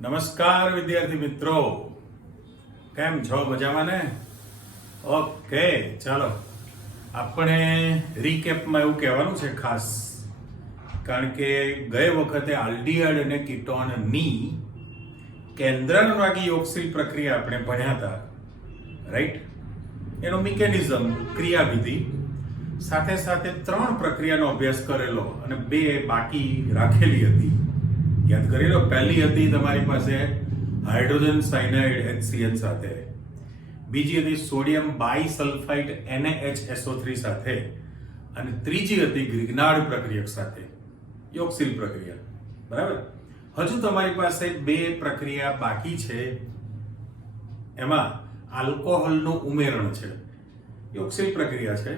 નમસ્કાર વિદ્યાર્થી મિત્રો, કેમ છો? મજામાં ને? ઓકે, ચાલો આપણે રીકેપમાં એવું કહેવાનું છે ખાસ, કારણ કે ગયે વખતે આલ્ડીહાઇડ અને કીટોનની કેન્દ્રાનુરાગી યોગશીલ પ્રક્રિયા આપણે ભણ્યા હતા, રાઈટ? એનો મિકેનિઝમ, ક્રિયાવિધિ, સાથે સાથે 3 પ્રક્રિયાનો અભ્યાસ કરેલો અને 2 બાકી રાખેલી હતી. યાદ કરી લો. પહેલી હતી તમારી પાસે હાઇડ્રોજન સાયનાઇડ HCl સાથે, બીજી હતી સોડિયમ બાયસલ્ફાઇડ NaHSO3 સાથે, અને ત્રીજી હતી ગ્રિગ્નાર્ડ પ્રક્રિયક સાથે, યોગશીલ પ્રક્રિયા. બરાબર? હજુ તમારી પાસે 2 પ્રક્રિયા બાકી છે. એમાં આલ્કોહોલનું ઉમેરણ છે, યોગશીલ પ્રક્રિયા છે.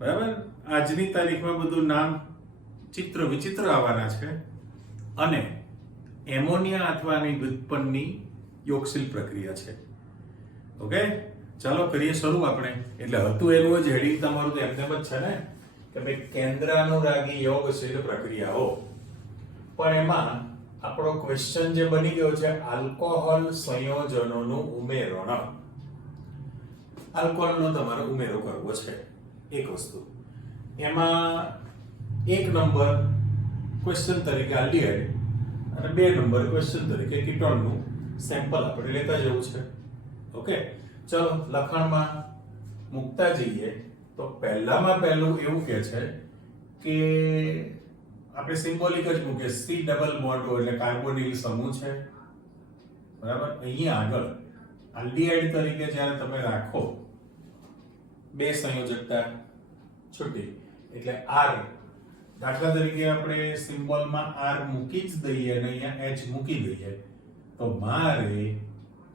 બરાબર? આજની તારીખમાં બધું નામ ચિત્ર વિચિત્ર આવવાના છે. અને એમોનિયા અથવા એની વ્યુત્પન્નની યોગશીલ પ્રક્રિયા છે. ઓકે, ચાલો કરીએ શરૂ આપણે. એટલે હતું એનું જ હેડિંગ તમારું તો એમ જ છે ને કે ભાઈ કેન્દ્રાનુરાગી યોગશીલ પ્રક્રિયાઓ. પણ એમાં આપણો ક્વેશ્ચન જે બની ગયો છે આલ્કોહોલ સંયોજનોનું ઉમેરણ. આલ્કોહોલનો તમારે ઉમેરો કરવો છે, એક વસ્તુ. એમાં 1 નંબર ક્વેશ્ચન તરીકે આલ્ડીહાઇડ અને 2 નંબર ક્વેશ્ચન તરીકે કીટોનનું સેમ્પલ આપણે લેતા જવું છે. ઓકે, ચલો લખાણમાં મૂકતા જઈએ. તો પહેલામાં પહેલું એવું કહે છે કે આપણે સિમ્બોલિક જ મૂકીએ, C ડબલ બોન્ડ એટલે કાર્બોનિલ સમૂહ છે. બરાબર? અહીંયા આગળ આલ્ડીહાઇડ તરીકે જ્યારે તમે રાખો 2 સંયોજકતા છૂટી એટલે R. દાખલા તરીકે આપણે સિમ્બોલમાં R મૂકી જ દઈએ અને અહીંયા H મૂકી દઈએ તો મારે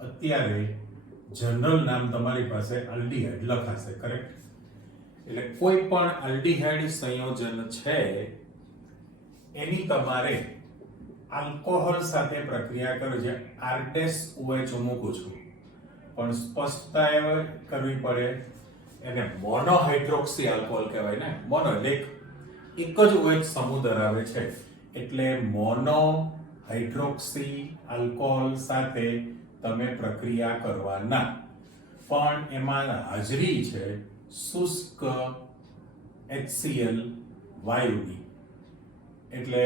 અત્યારે જનરલ નામ તમારી પાસે આલ્ડીહાઇડ લખાશે. કરેક્ટ? એટલે કોઈ પણ આલ્ડીહાઇડ સંયોજન છે એની તમારે આલ્કોહોલ સાથે પ્રક્રિયા કરવી છે. R-OH મૂકું છું, પણ સ્પષ્ટતા એ કરવી પડે, એને મોનોહાઇડ્રોક્સી આલ્કોહોલ કહેવાય ને. મોનો એટલે એક જ OH સમૂહ ધરાવે છે, એટલે મોનો હાઇડ્રોક્સી આલ્કોહોલ સાથે તમે પ્રક્રિયા કરવાના. પણ એમાં હાજરી છે શુષ્ક HCl વાયુની. એટલે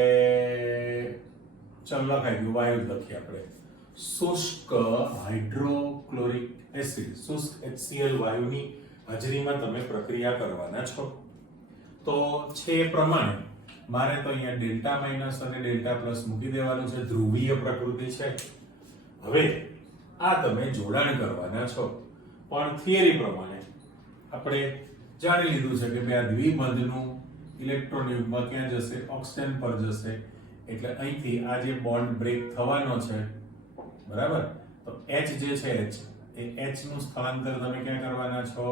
ચલ લખાઈ ગયું, વાયુ લખીએ આપણે. શુષ્ક હાઇડ્રોક્લોરિક એસિડ, શુષ્ક HCl વાયુની હાજરીમાં તમે પ્રક્રિયા કરવાના છો. તો છે એ પ્રમાણે મારે તો અહીંયા ડેલ્ટા માઇનસ અને ડેલ્ટા પ્લસ મૂકી દેવાનું છે. ધ્રુવીય પ્રકૃતિ છે. હવે આ તમે જોડાણ કરવાના છો, પણ થિયરી પ્રમાણે આપણે જાણી લીધું છે કે બે આ દ્વિબંધનું ઇલેક્ટ્રોન યુગ્મ ક્યાં જશે? ઓક્સિજન પર જશે. એટલે અહીંથી આ જે બોન્ડ બ્રેક થવાનો છે, બરાબર? તો H જે છે એ H નું સ્થળાંતર તમે ક્યાં કરવાના છો?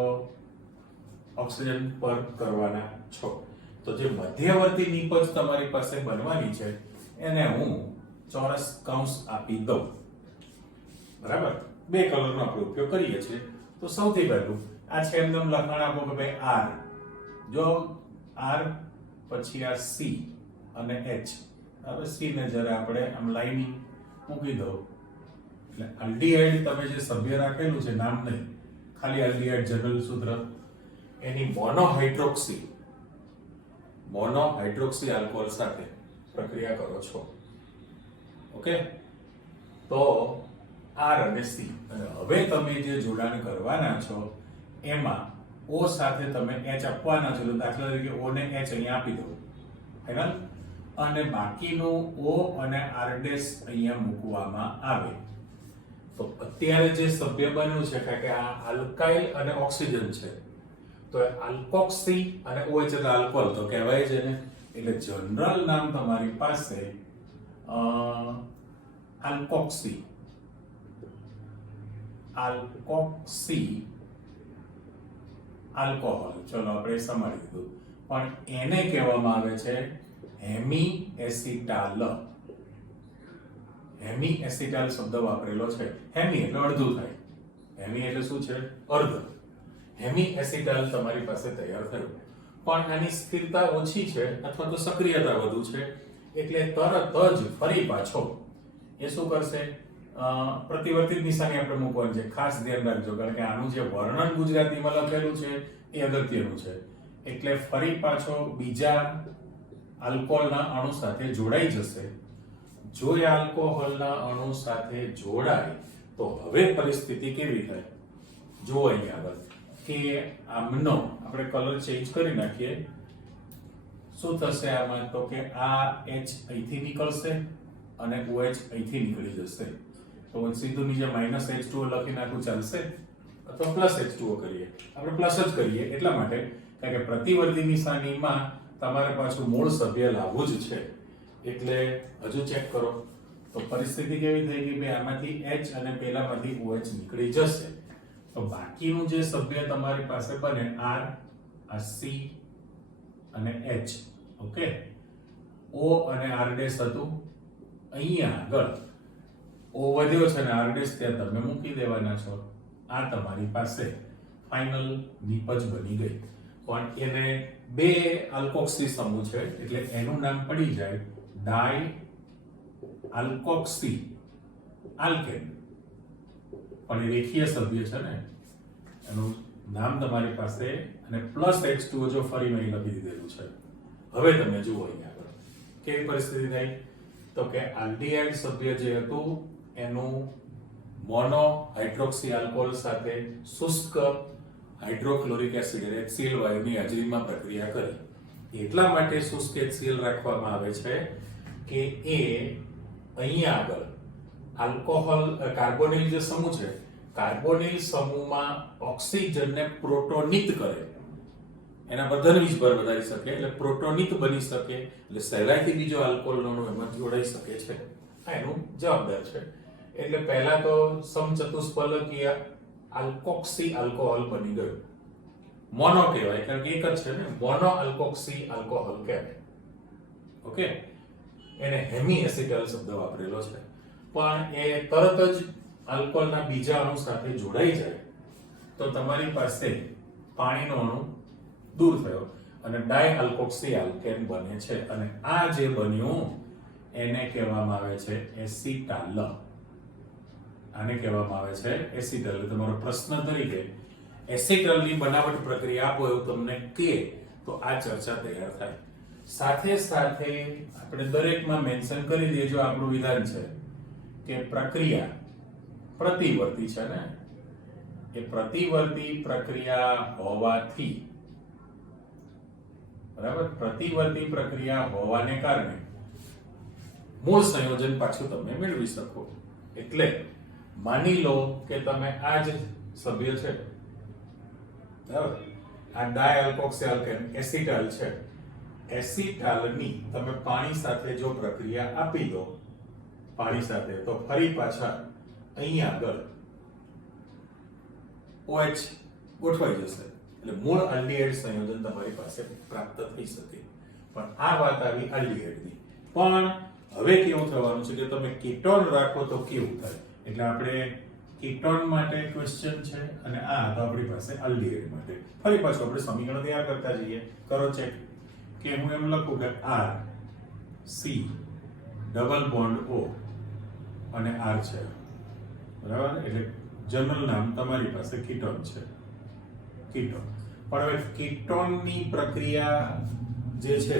ઓક્સિજન પર કરવાના છો. તો જે મધ્યવર્તી નિપજ તમારી પાસે બનવાની છે એને હું ચોરસ કૌંસ આપી દઉં. બરાબર? 2 કલરનો આપણે ઉપયોગ કરીએ છીએ. તો સૌથી પહેલું આ છે એમ લખાણ આપો કે ભાઈ R. જો R પછી આ C અને H. હવે C ને જરા આપણે આમ લાઈનિંગ મૂકી દો. એટલે આલ્ડીહાઇડ તમે જે સભ્ય રાખેલું છે, નામ નહીં, ખાલી આલ્ડીહાઇડ જનરલ સૂત્ર, એની મોનોહાઇડ્રોક્સી આલ્કોહોલ સાથે પ્રક્રિયા કરો છો. ઓકે, તો R અને C. અને હવે તમે જે જોડાણ કરવાના છો એમાં O સાથે તમે H આપવાના છો. દાખલા તરીકે O ને H અહીંયા આપી દો, ફાઇનલ. અને બાકીનું O અને R' અહીંયા મૂકવામાં આવે. તો અત્યારે જે સભ્ય બન્યું છે કે આ આલ્કાઇલ અને ઓક્સિજન છે, તો આલ્કોક્સી અને OH એટલે આલ્કોહોલ તો કહેવાય છે ને. એટલે જનરલ નામ તમારી પાસે આલ્કોક્સી આલ્કોહોલ. ચલો આપણે સમાળી દીધું. પણ એને કહેવામાં આવે છે હેમી એસિટાલ. હેમી એસિટાલ શબ્દ વાપરેલો છે. હેમી એટલે અડધું થાય. હેમી એટલે શું છે? અર્ધ. હેમી એસિટાલ તમારી પાસે તૈયાર થયું. પણ આની સ્થિરતા ઓછી છે અથવા તો સક્રિયતા વધુ છે, એટલે તરત જ ફરી પાછો એ શું કરશે? પ્રતિવર્તિત નિશાની આપણે મૂકવાની છે. ખાસ ધ્યાન રાખજો, કારણ કે આનું જે વર્ણન ગુજરાતીમાં લખેલું છે એ અગત્યનું છે. એટલે ફરી પાછો બીજા આલ્કોહોલના અણુ સાથે જોડાઈ જશે. જો એ આલ્કોહોલના અણુ સાથે જોડાય તો હવે પરિસ્થિતિ કેવી થાય? જો અહીંયા આગળ કે આમનો આપણે કલર ચેન્જ કરી નાખીએ. શું થશે આમાં? તો કે આ H અહીંથી નીકળશે અને OH અહીંથી નીકળી જશે. તો સીધું નીચે -H2O લખી નાખું ચાલશે? અથવા +H2O કરીએ? આપણે પ્લસ જ કરીએ એટલા માટે કારણ કે પ્રતિવર્તી નિશાનીમાં તમારે પાછું મૂળ સભ્ય લાવવું જ છે. એટલે હજુ ચેક કરો તો પરિસ્થિતિ કેવી થઈ ગઈ? બે આમાંથી H અને પેલામાંથી OH નીકળી જશે. તો બાકીનું જે સભ્ય તમારી પાસે બને R, આ C અને H. ઓકે, O અને R' હતું. અહીંયા આગળ O વધ્યો છે અને R' ત્યાં તમે મૂકી દેવાના છો. આ તમારી પાસે ફાઇનલ નીપજ બની ગઈ. પણ એને બે આલ્કોક્સી સમૂહ છે એટલે એનું નામ પડી જાય ડાય આલ્કોક્સી આલ્કેન. પણ એ રેખીય સભ્ય છે ને, એનું નામ તમારી પાસે અને +H2O જો ફરી અહીં લખી દીધેલું છે. હવે તમે જુઓ અહીંયા આગળ કેવી પરિસ્થિતિ થઈ? તો કે આલ્ડીહાઇડ સભ્ય જે હતું એનું મોનો હાઇડ્રોક્સી આલ્કોહોલ સાથે શુષ્ક હાઇડ્રોક્લોરિક એસિડ HCl વાયુની હાજરીમાં પ્રક્રિયા કરી. એટલા માટે શુષ્ક HCl રાખવામાં આવે છે કે એ અહીંયા આગળ આલ્કોહોલ કાર્બોનિલ જે સમૂહ છે, કાર્બોનિલ સમૂહમાં ઓક્સિજનને પ્રોટોનિત કરે, એના બધાને વીજભાર વધારી શકે, એટલે પ્રોટોનિત બની શકે, એટલે સહેલાઈથી બીજો આલ્કોહોલ અણુ એમાં જોડાઈ શકે છે. આ એનું જવાબદાર છે. એટલે પહેલા તો સમચતુષ્ફલકીય આલ્કોક્સી આલ્કોહોલ બની ગયું. મોનો કહેવાય કારણ કે એક જ છે ને, મોનો આલ્કોક્સી આલ્કોહોલ કહેવાય. ઓકે, એને હેમી એસિટલ શબ્દ વાપરેલો છે. પણ એ તરત જ આલ્કોહોલના બીજા અણુ સાથે જોડાઈ જાય તો તમારી પાસે પાણીનો અણુ દૂર થયો અને ડાય આલ્કોક્સી આલ્કેન બને છે. અને આ જે બન્યું એને કહેવામાં આવે છે એસિટાલ. આને કહેવામાં આવે છે એસિટલ. તમારો પ્રશ્ન તરીકે એસિટલની બનાવટ પ્રક્રિયા આપો એવું તમને કહે તો આ ચર્ચા તૈયાર થાય. સાથે સાથે આપણે દરેકમાં મેન્શન કરી દઈએ, જો આપણું વિધાન છે કે પ્રક્રિયા પ્રતિવર્તી છે ને, એ પ્રતિવર્તી પ્રક્રિયા હોવાથી, બરાબર, પ્રતિવર્તી પ્રક્રિયા હોવાને કારણે મૂળ સંયોજન પાછું તમે મેળવી શકો. એટલે માની લો કે તમે આ જ સભ્ય છે, બરાબર, આ ડાયઆલ્કોક્સી આલ્કેન એસિટાલ છે, એસિટાલની તમે પાણી સાથે જો પ્રક્રિયા આપી દો પાણી સાથે, તો ફરી પાછા અહીંયા આગળ OH ગોઠવાઈ જશે. એટલે મૂળ આલ્ડીહાઇડ સંયોજન તમારી પાસે પ્રાપ્ત થઈ શકે. પણ આ વાત આવી આલ્ડીહાઇડની. પણ હવે કેવું થવાનું છે કે તમે કીટોન રાખો તો કેવું થાય? એટલે આપણે કીટોન માટે ક્વેશ્ચન છે અને આ તો આપણી પાસે આલ્ડીહાઇડ માટે. ફરી પાછું આપણે સમીકરણ તૈયાર કરતા જઈએ. કરો ચેક કે હું એમ લખું કે R C double bond O અને R છે, બરાબર. એટલે જનરલ નામ તમારી પાસે કીટોન છે, કીટોન. પણ હવે કીટોનની પ્રક્રિયા જે છે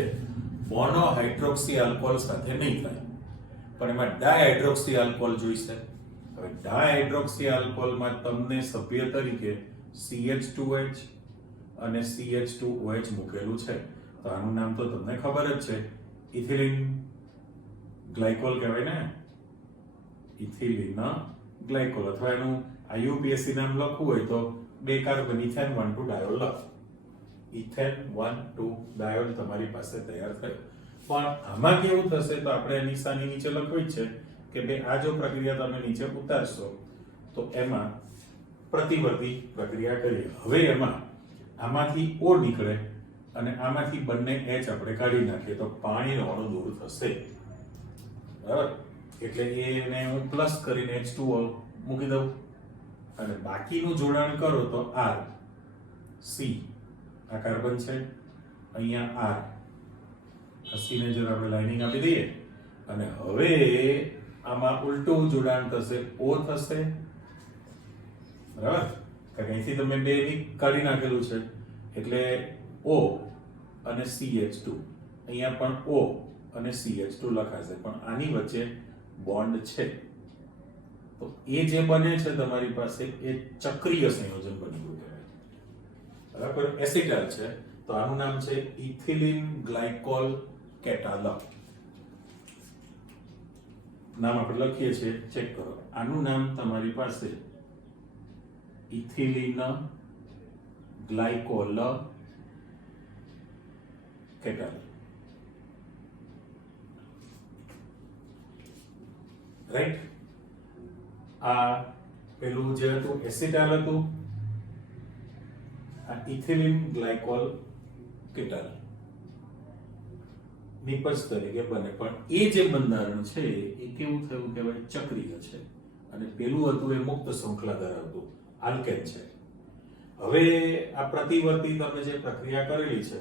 મોનો હાઇડ્રોક્સી આલ્કોહોલ સાથે નહીં થાય, પણ એમાં ડાયહાઇડ્રોક્સી આલ્કોહોલ જોઈશે. હવે ડાયહાઇડ્રોક્સી આલ્કોહોલમાં તમને સભ્ય તરીકે CH2H અને CH2OH મૂકેલું છે. તો આનું નામ તો તમને ખબર જ છે, ઇથિલિન ગ્લાયકોલ કહેવાય ને, ઇથિલિન ગ્લાયકોલ. અથવા એનું IUPAC નામ લખવું હોય તો 2 કાર્બન ઇથેન 1,2 ડાયોલ લખ. ઇથેન 1,2 ડાયોલ તમારી પાસે તૈયાર થયો. પણ આમાં કેવું થશે તો આપણે નિશાની નીચે લખવી જ છે કે બે આ જો પ્રક્રિયા તમે નીચે ઉતારશો તો એમાં પ્રતિવર્તી પ્રક્રિયા કરીએ. હવે એમાં આમાંથી O નીકળે અને આમાંથી બંને H આપણે કાઢી નાખીએ તો પાણીનો અણુ દૂર થશે, બરાબર. એટલે એને હું પ્લસ કરીને H2O મૂકી દઉં અને બાકીનું જોડાણ કરો તો R C, આ કાર્બન છે, અહીંયા R, C ને જો આપણે લાઇનિંગ આપી દઈએ અને હવે આમાં ઉલટું જોડાણ થશે, O થશે, બરાબર? કારણ કે અહીંથી તમે 2 ની કાઢી નાખેલું છે એટલે O અને CH2, અહીંયા પણ O અને CH2 લખાશે, પણ આની વચ્ચે બોન્ડ છે, તો એ જે બને છે તમારી પાસે એ ચક્રીય સંયોજન બની ગયું કહેવાય, બરાબર? એસિટાઇલ છે તો આનું નામ છે ઇથિલિન ગ્લાયકોલ કેટાલ. નામ આપણે લખીએ છીએ, ચેક કરો. આનું નામ તમારી પાસે ઇથિલિન ગ્લાયકોલ કેટાલ, રાઈટ? આ પેલું જે હતું એસિટાઇલ હતું, આ ઇથિલિન ગ્લાયકોલ કેટાલ નિપજ તરીકે બને, પણ એ જે બંધારણ છે એ કેવું થયું કહેવાય, ચક્રીય છે, અને પેલું હતું એ મુક્ત શૃંખલા ધરાવતું આલ્કેન છે. હવે આ પ્રતિવર્તી તમે જે પ્રક્રિયા કરેલી છે,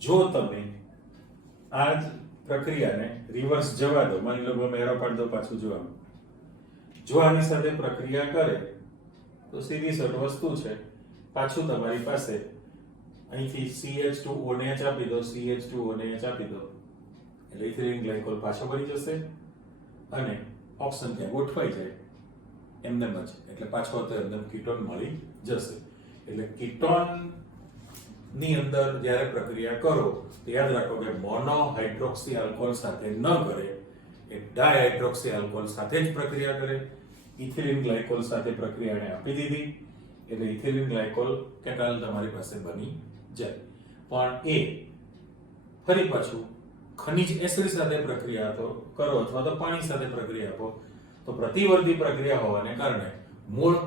જો તમે આ જ પ્રક્રિયાને રિવર્સ જવા દો, માની લો તમે એરો પાડ દો પાછું જોવાનું, જો આની સાથે પ્રક્રિયા કરે તો સીધી સરળ વસ્તુ છે, પાછું તમારી પાસે અહીંથી CH2O ને H આપી દો, CH2O ને H આપી દો, એટલે ઇથિલિન ગ્લાયકોલ પાછો બની જશે અને ઓપ્શન ત્યાં ગોઠવાઈ જાય એમનેમ જ, એટલે પાછો તો એમને કીટોન મળી જશે. એટલે કીટોન ની અંદર જ્યારે પ્રક્રિયા કરો તો યાદ રાખો કે મોનો હાઇડ્રોક્સી આલ્કોહોલ સાથે ન કરે, એ ડાયહાઇડ્રોક્સી આલ્કોહોલ સાથે જ પ્રક્રિયા કરે. ઇથિલિન ગ્લાયકોલ સાથે પ્રક્રિયાને આપી દીધી એટલે ઇથિલિન ગ્લાયકોલ કેટાલ તમારી પાસે બની જાય. પણ એ ફરી પાછું ખનિજ એસિડ સાથે પ્રક્રિયા તો કરો અથવા તો પાણી સાથે પ્રક્રિયા આપો તો પ્રતિવર્તી પ્રક્રિયા હોવાને કારણે મૂળ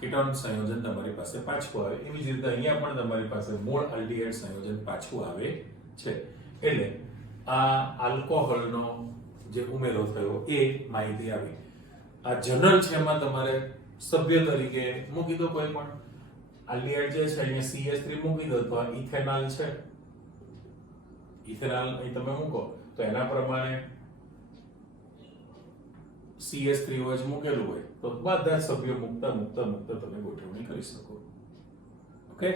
કીટોન સંયોજન તમારી પાસે પાછું આવે. એવી જ રીતે અહીંયા પણ તમારી પાસે મૂળ આલ્ડીહાઇડ સંયોજન પાછું આવે છે. એટલે આ આલ્કોહોલનો જે ઉમેરો થયો એ માહિતી આવી. આ જનરલ છે એમાં તમારે સભ્ય તરીકે મૂકી દો કોઈ પણ આલ્ડીહાઇડ જે છે અહીંયા CH3 મૂકી દો તો ઇથેનોલ છે, ઇથેનોલ અહીં તમે મૂકો તો એના પ્રમાણે CH3OH મૂકેલું હોય તો બધા સભ્યો મૂકતા તમે ગોઠવણી કરી શકો. ઓકે,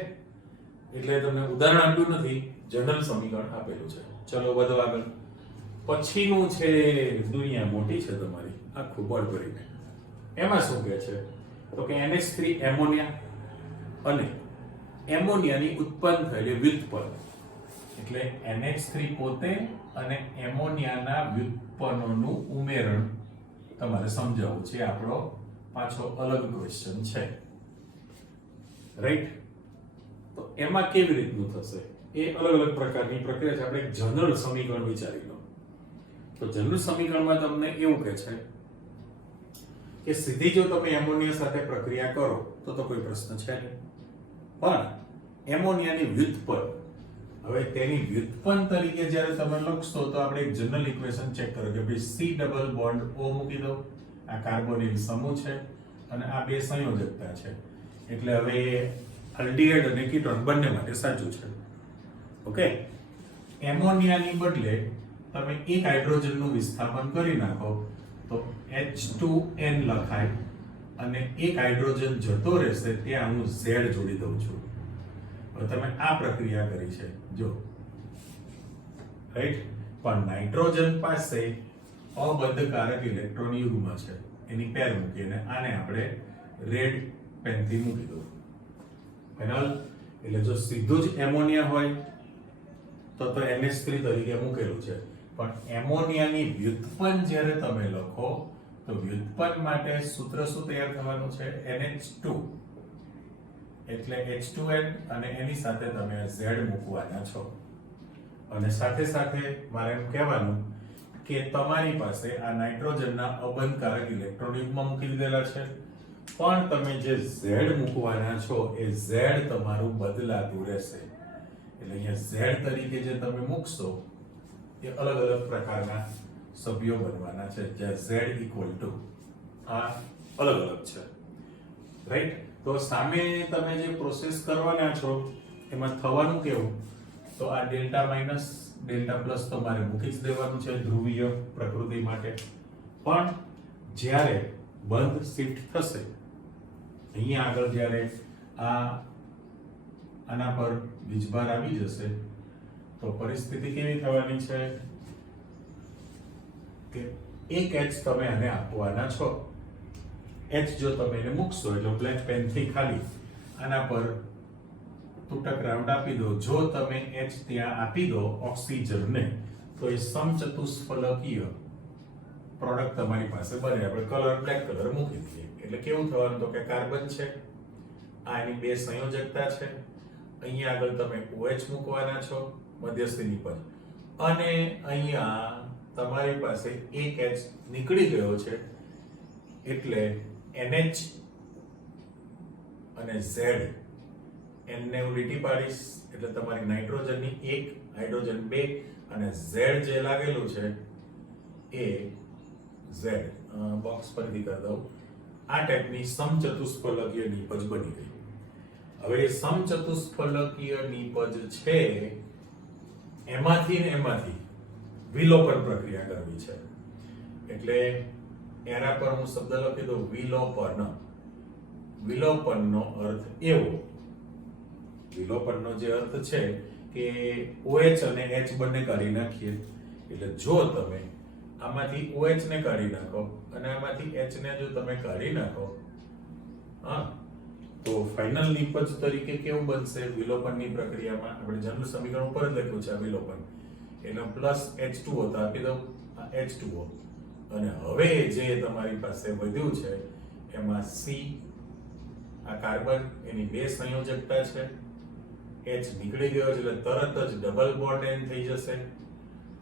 એટલે તમને ઉદાહરણ આપ્યું નથી, જનરલ સમીકરણ આપેલું છે. ચલો વધો આગળ. પછીનું છે દુનિયા મોટી છે તમારી, આખું બળ ભરીને. એમાં શું કહે છે તો કે NH3 એમોનિયા અને એમોનિયાની ઉત્પન્ન થયેલી વ્યુત્પન્ન, એટલે NH3 પોતે અને એમોનિયાના વ્યુત્પન્નોનું ઉમેરણ તમારે સમજાવવું છે. આપણો પાછો અલગ ક્વેશ્ચન છે, રાઈટ? તો એમાં કેવી રીતનું થશે એ અલગ અલગ પ્રકારની પ્રક્રિયા છે. આપણે એક જનરલ સમીકરણ વિચારી લો. તો જનરલ સમીકરણમાં તમને એવું કહે છે કે સીધી જો તમે એમોનિયા સાથે પ્રક્રિયા કરો તો કોઈ પ્રશ્ન છે નહીં, પણ એમોનિયાની વ્યુત્પન્ન, હવે તેની વ્યુત્પન્ન તરીકે જ્યારે તમે લખશો તો આપણે એક જનરલ ઇક્વેશન ચેક કરો કે ભાઈ C ડબલ બોન્ડ O મૂકી દો, આ કાર્બોનિલ સમૂહ છે અને આ બે સંયોજકતા છે, એટલે હવે આલ્ડીહાઇડ અને કીટોન બંને માટે સાચું છે. ઓકે, એમોનિયાની બદલે તમે એક હાઇડ્રોજનનું વિસ્થાપન કરી નાખો તો H2N લખાય અને એક હાઇડ્રોજન જતો રહેશે, ત્યાં હું Z જોડી દઉં છું. હવે તમે આ પ્રક્રિયા કરી છે જો, રાઈટ? પણ નાઇટ્રોજન પાસે અબદ્ધકારક ઇલેક્ટ્રોન યુગ્મ છે, એની પેર મૂકીને આને આપણે રેડ પેનથી મૂકી દો ફાઇનલ. એટલે જો સીધું જ એમોનિયા હોય તો NH3 તરીકે મૂકેલું છે, પણ એમોનિયાની વ્યુત્પન્ન જ્યારે તમે લખો તો વ્યુત્પન્ન માટે સૂત્ર શું તૈયાર થવાનું છે? NH2, એટલે H2N અને એની સાથે તમે Z મૂકવાના છો. અને સાથે સાથે મારે એમ કહેવાનું કે તમારી પાસે આ નાઇટ્રોજનના અબંધકારક ઇલેક્ટ્રોન યુગ્મ મૂકી દીધેલા છે, પણ તમે જે Z મૂકવાના છો એ Z તમારું બદલાતું રહેશે. એટલે અહીંયા Z તરીકે જે તમે મૂકશો એ અલગ અલગ પ્રકારના સભ્યો બનવાના છે, જ્યાં Z ઇક્વલ ટુ આ અલગ અલગ છે, રાઈટ? તો સામે તમે જે પ્રોસેસ કરવાના છો એમાં થવાનું કેવું, તો આ ડેલ્ટા માઇનસ ડેલ્ટા પ્લસ તમારે મૂકી જ દેવાનું છે ધ્રુવીય પ્રકૃતિ માટે. પણ જ્યારે બંધ શિફ્ટ થશે, અહીંયા આગળ જ્યારે આના પર વીજભાર આવી જશે તો પરિસ્થિતિ કેવી થવાની છે કે એક H તમે આને આપવાના છો. H જો તમે એને મૂકશો એટલે બ્લેક પેન થી ખાલી આના પર તૂટક રાઉન્ડ આપી દો. જો તમે H ત્યાં આપી દો ઓક્સિજનને તો એ સમચતુષ્ફલકીય પ્રોડક્ટ તમારી પાસે બને. આપણે કલર બ્લેક કલર મૂકી દઈએ એટલે કેવું થવાનું તો કે કાર્બન છે, આ એની બે સંયોજકતા છે, અહીંયા આગળ તમે OH મૂકવાના છો મધ્યસ્થીની પર, અને અહીંયા તમારી પાસે એક H નીકળી ગયો છે એટલે NH અને Z N ને હું લીટી પાડીશ એટલે તમારી નાઇટ્રોજનની એક, હાઇડ્રોજન બે અને Z જે લાગેલું છે એ Z બોક્સ પરથી કરી દઉં. આ ટાઈપની સમચતુષ્ફલકીય નિપજ બની ગઈ. હવે સમચતુષ્ફલકીય નિપજ છે એમાંથી ને એમાંથી વિલોપન પ્રક્રિયા કરવી છે એટલે એના પર હું શબ્દ લખી દઉં વિલોપન. વિલોપનનો અર્થ એવો, વિલોપનનો જે અર્થ છે કે OH અને H બંને કાઢી નાખીએ એટલે જો તમે આમાંથી OH ને કાઢી નાખો અને આમાંથી H ને જો તમે કાઢી નાખો તો ફાઇનલ નિપજ તરીકે કેવું બનશે? વિલોપનની પ્રક્રિયામાં આપણે જનરલ સમીકરણ ઉપર જ લખ્યું છે આ વિલોપન એટલે પ્લસ H2O તો આપી દઉં આ H2O અને હવે જે તમારી પાસે વધ્યું છે એમાં C આ કાર્બન એની બે સંયોજકતા છે, H નીકળી ગયો છે એટલે તરત જ ડબલ બોન્ડ એન થઈ જશે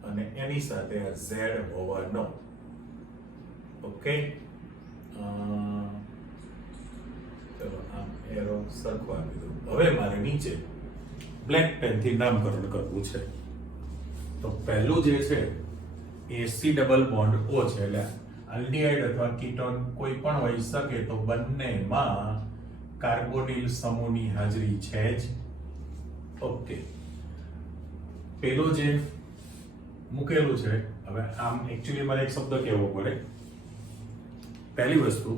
અને એની સાથે આ Z હોવાનો. ઓકે, ચલો આમ એરો સરખો આપી દઉં. હવે મારે નીચે બ્લેક પેન થી નામકરણ કરવું છે તો પહેલું જે છે એ C ડબલ બોન્ડ O છે એટલે આલ્ડીહાઇડ અથવા કીટોન કોઈ પણ હોઈ શકે તો બંનેમાં કાર્બોનિલ સમૂહની હાજરી છે જ. ઓકે, પેલું જે મૂકેલું છે હવે આમ એક્ચ્યુઅલી મારે એક શબ્દ કહેવો પડે. પહેલી વસ્તુ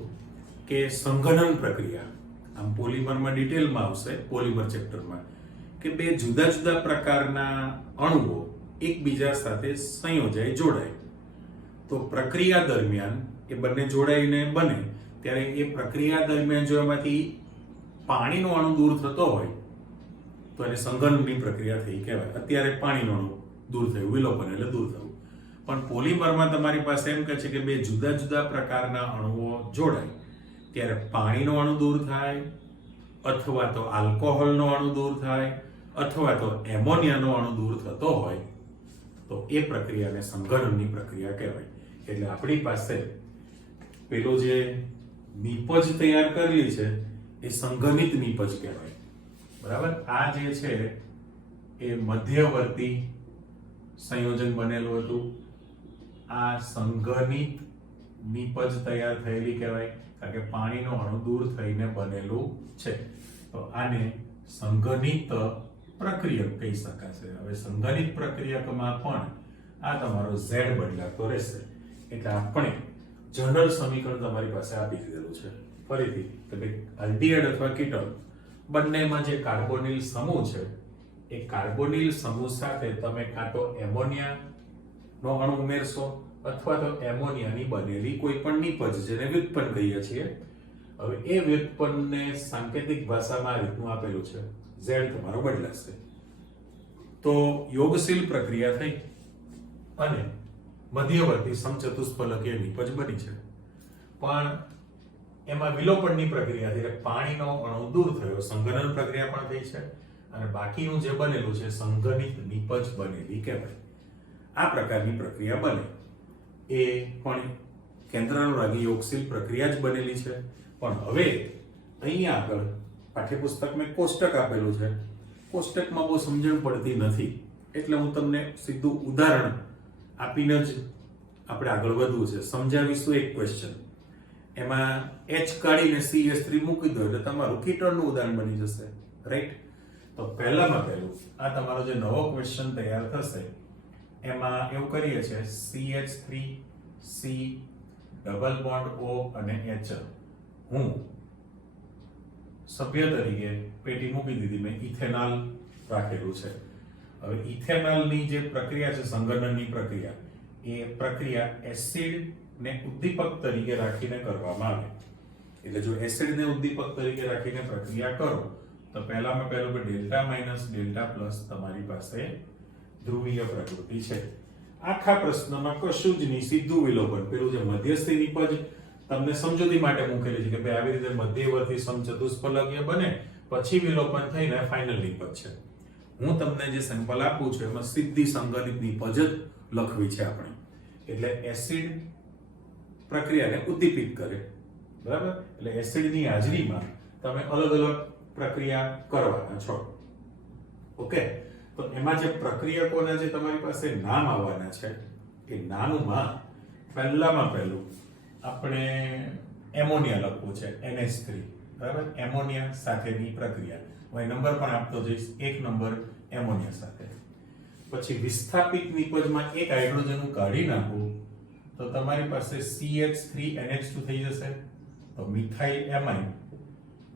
કે સંઘનન પ્રક્રિયા, આમ પોલિમરમાં ડિટેલમાં આવશે પોલિમર ચેપ્ટરમાં કે બે જુદા જુદા પ્રકારના અણુઓ એકબીજા સાથે સંયોજાય જોડાય તો પ્રક્રિયા દરમિયાન એ બંને જોડાઈને બને ત્યારે એ પ્રક્રિયા દરમિયાન જો એમાંથી પાણીનો અણુ દૂર થતો હોય તો એને સંઘનનની પ્રક્રિયા થઈ કહેવાય. અત્યારે પાણીનો અણુ દૂર થયું, વિલોપન એટલે દૂર થયું. પણ પોલિમરમાં તમારી પાસે એમ કહે છે કે બે જુદા જુદા પ્રકારના અણુઓ જોડાય ત્યારે પાણીનો અણુ દૂર થાય અથવા તો આલ્કોહોલનો અણુ દૂર થાય અથવા તો એમોનિયાનો અણુ દૂર થતો હોય તો એ પ્રક્રિયાને સંઘનનની પ્રક્રિયા કહેવાય. એટલે આપણી પાસે પેલો જે નિપજ તૈયાર કરેલી છે એ સંઘનિત નિપજ કહેવાય. બરાબર, આ જે છે એ મધ્યવર્તી સંયોજન બનેલું હતું. આ સંઘનિત નિપજ તૈયાર થયેલી કહેવાય કારણ કે પાણીનો અણુ દૂર થઈને બનેલું છે તો આને સંઘનિત પ્રક્રિયક કહી શકાશે. હવે સંઘનિત પ્રક્રિયકમાં પણ આ તમારો Z બદલાતો રહેશે એટલે આપણે જનરલ સમીકરણ તમારી પાસે આપી દીધેલું છે. ફરીથી કે આલ્ડીહાઇડ અથવા કીટોન બંનેમાં જે કાર્બોનિલ સમૂહ છે એ કાર્બોનિલ સમૂહ સાથે તમે કાં તો એમોનિયા નો અણુ ઉમેરશો અથવા તો એમોનિયાની બનેલી કોઈ પણ નિપજ જેને વ્યુત્પન્ન કહીએ છીએ. હવે એ વ્યુત્પન્નને સાંકેતિક ભાષામાં આ રીતનું આપેલું છે, Z તમારો બદલાશે. તો યોગશીલ પ્રક્રિયા થઈ અને મધ્યવર્તી સમચતુષ્ફલકીય નિપજ બની છે પણ એમાં વિલોપનની પ્રક્રિયા એટલે પાણીનો અણુ દૂર થયો, સંઘનન પ્રક્રિયા પણ થઈ છે અને બાકીનું જે બનેલું છે સંઘનિત નિપજ બનેલી કહેવાય. આ પ્રકારની પ્રક્રિયા બને એ પણ કેન્દ્રાનુરાગી યોગશીલ પ્રક્રિયા જ બનેલી છે. પણ હવે અહીંયા આગળ પાઠ્યપુસ્તકમાં કોષ્ટક આપેલું છે, કોષ્ટકમાં બહુ સમજણ પડતી નથી એટલે હું તમને સીધું ઉદાહરણ આપીને જ આપણે આગળ વધવું છે. સમજાવીશું એક ક્વેશ્ચન, એમાં H કાઢીને CH3 મૂકી દો એટલે તમારું કીટોનનું ઉદાહરણ બની જશે, રાઈટ? તો પહેલામાં પહેલું આ તમારો જે નવો ક્વેશ્ચન તૈયાર થશે એમાં એવું કરીએ છીએ CH3 C double bond O અને H હું સભ્ય તરીકે પેટી મૂકી દીધી, મેં ઇથેનોલ રાખેલું છે. હવે ઇથેનોલની જે પ્રક્રિયા છે, સંઘનનની પ્રક્રિયા, એ પ્રક્રિયા એસિડ ને ઉદ્દીપક તરીકે રાખીને કરવામાં આવે. એટલે જો એસિડ ને ઉદ્દીપક તરીકે રાખીને પ્રક્રિયા કરો તો પહેલામાં પહેલું કે ડેલ્ટા માઇનસ ડેલ્ટા પ્લસ તમારી પાસે ધ્રુવીય પ્રકૃતિ છે. આખા પ્રશ્નમાં કશું જ નહીં, સીધું વિલોપન. પેલું જે મધ્યસ્થી નિપજ તમને સમજૂતી માટે મૂકેલી છે કે ભાઈ આવી રીતે મધ્યવર્તી સમચતુષ્ફલકીય બને પછી વિલોપન થઈને ફાઇનલ નિપજ છે. હું તમને જે સેમ્પલ આપું છું એમાં સીધી સંગણિત નિપજ જ લખવી છે આપણે. એટલે એસિડ પ્રક્રિયાને ઉદ્દીપિત કરે, બરાબર? એટલે એસિડની હાજરીમાં તમે અલગ અલગ પ્રક્રિયા કરવાના છો. ઓકે, તો એમાં જે પ્રક્રિયકોના જે તમારી પાસે નામ આવવાના છે એ નામમાં પહેલામાં પહેલું આપણે એમોનિયા લખવું છે, NH3, બરાબર? એમોનિયા સાથેની પ્રક્રિયા. હું નંબર પણ આપતો જઈશ, 1 નંબર એમોનિયા સાથે. પછી વિસ્થાપિત નિપજમાં એક હાઇડ્રોજન કાઢી નાખું તો તમારી પાસે CH3NH2 થઈ જશે. તો મિથાઇલ એમાઇન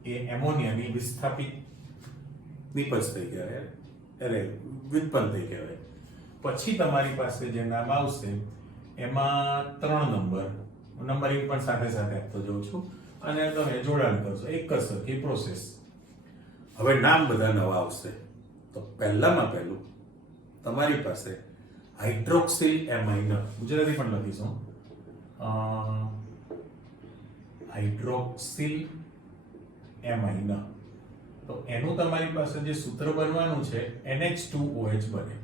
એ એમોનિયાની વિસ્થાપિત નિપજ થઈ ગયા, એટલે વ્યુત્પન્ન થઈ કહેવાય. પછી તમારી પાસે જે નામ આવશે એમાં 3 નંબર, નંબરિંગ પણ સાથે સાથે આપતો જાઉં છું અને તમે જોડાણ કરશો, એક જ સરખી પ્રોસેસ. હવે નામ બધા નવા આવશે. તો પહેલામાં પહેલું તમારી પાસે હાઇડ્રોક્સિલ એમાઇન, ગુજરાતી પણ લખીશું, હાઇડ્રોક્સિલ એમાઇન. તો એનું તમારી પાસે જે સૂત્ર બનવાનું છે NH2OH બને.